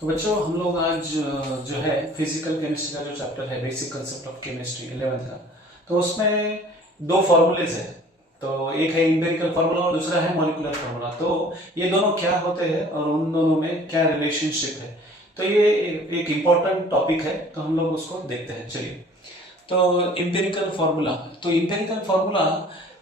तो बच्चों हम लोग आज जो है फिजिकल केमिस्ट्री का जो चैप्टर है basic concept of chemistry 11th का, तो उसमें दो फॉर्मूलेज है। तो एक है इंपेरिकल फार्मूला और दूसरा है मॉलिक्यूलर फार्मूला। तो ये दोनों क्या होते हैं और उन दोनों में क्या रिलेशनशिप है, तो ये एक इम्पोर्टेंट टॉपिक है। तो हम लोग उसको देखते हैं। चलिए, तो इंपेरिकल फार्मूला, तो इंपेरिकल फार्मूला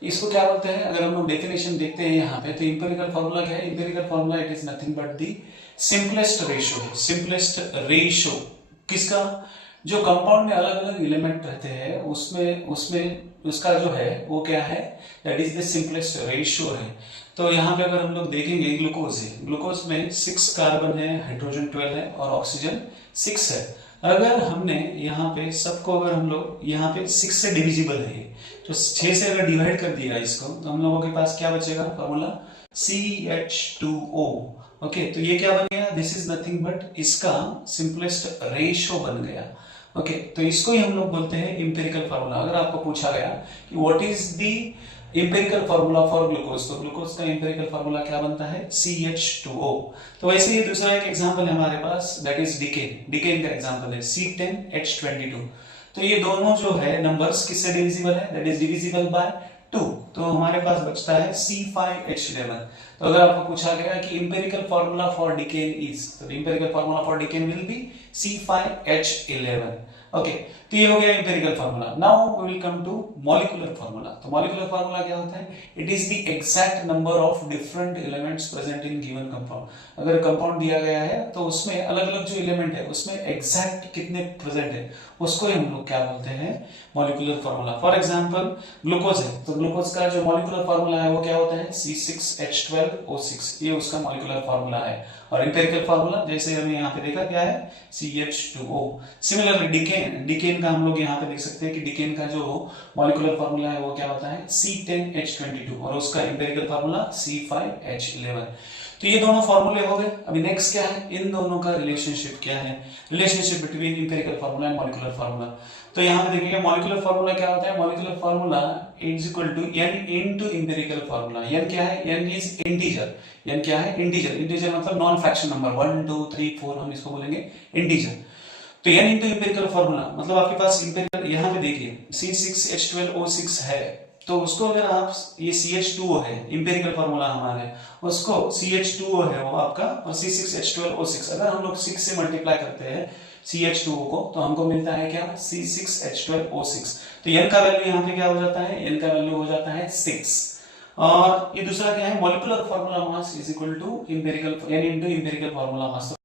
इसको क्या बोलते हैं, अगर हम लोग डेफिनेशन देखते हैं यहाँ पे, तो इंपेरिकल फार्मूला क्या है? Empirical formula it is nothing but the simplest ratio है। सिंपलेस्ट रेशियो किसका? जो कंपाउंड में अलग अलग एलिमेंट रहते हैं उसमें उसमें उसका जो है वो क्या है, that is the simplest ratio है। तो यहाँ पे अगर हम लोग देखेंगे, ग्लूकोज है, ग्लूकोज में 6 कार्बन है, हाइड्रोजन 12 है और ऑक्सीजन 6 है। अगर हमने यहाँ पे सबको, अगर हम लोग यहाँ पे 6 से डिविजिबल है, तो 6 से अगर डिवाइड कर दिया इसको, तो हम लोगों के पास क्या बचेगा? Formula CH2O। ओके, तो ये क्या बन गया? दिस इज नथिंग बट इसका सिंपलेस्ट रेशियो बन गया। ओके, तो इसको ही हम लोग बोलते हैं इंपेरिकल फार्मूला। अगर आपको पूछा गया कि what is the empirical formula for glucose, तो ग्लूकोज का इंपेरिकल फार्मूला क्या बनता है? CH2O। तो वैसे ही दूसरा एक एग्जांपल है हमारे पास, दैट इज डिकेन। डिकेन का एग्जांपल है C10H22। तो ये दोनों जो है नंबर्स किससे डिविजिबल है? That is divisible by 2। तो हमारे पास बचता है C5H11। तो अगर आपको पूछा गया कि empirical formula for decane is, तो empirical formula for decane will be C5H11। Okay, तो ये हो गया empirical formula. Now we will come to molecular formula. तो मॉलिक्यूलर फार्मूला क्या होता है? It is the exact number of different elements present in given compound. अगर compound दिया गया है तो उसमें अलग अलग जो एलिमेंट है उसमें एग्जैक्ट कितने प्रेजेंट है, उसको ही हम लोग क्या बोलते हैं? Molecular formula. For example glucose है, तो ग्लूकोज का जो मॉलिक्यूलर फार्मूला है वो क्या होता है? C6H12O6। ये उसका मॉलिक्यूलर फार्मूला है। और इंपेरिकल फार्मूला जैसे हमने यहाँ पे देखा क्या है? CH2O। सिमिलरली डिकेन का हम लोग यहाँ पे देख सकते हैं कि डिकेन का जो मॉलिक्यूलर फार्मूला है वो क्या होता है? C10H22 और उसका इंपेरिकल फार्मूला C5H11। तो ये दोनों फॉर्मूले हो गए। अभी नेक्स्ट क्या है? इन दोनों का रिलेशनशिप क्या है? Relationship between empirical formula and molecular formula. तो यहाँ पे देखिए मॉलिक्यूलर फार्मूला क्या होता है? Molecular formula is equal to n into empirical formula. n क्या है? n is integer. n क्या है? इंटीजर। इंटीजर मतलब नॉन फ्रैक्शन नंबर, 1 2 3 4 हम इसको बोलेंगे इंटीजर। तो n इनटू इंपेरिकल फार्मूला मतलब आपके पास इंपेरिकल, यहाँ पे देखिए C6H12O6 है, तो उसको अगर आप, ये CH2O है, इंपेरिकल फार्मूला हमारे, उसको CH2O है वो आपका, और C6H12O6 अगर हम लोग 6 से मल्टीप्लाई करते हैं CH2O को, तो हमको मिलता है क्या? C6H12O6। तो n का वैल्यू यहाँ पे क्या हो जाता है? n का वैल्यू हो जाता है 6। और ये दूसरा क्या है? Molecular formula mass is equal to empirical n into empirical formula mass.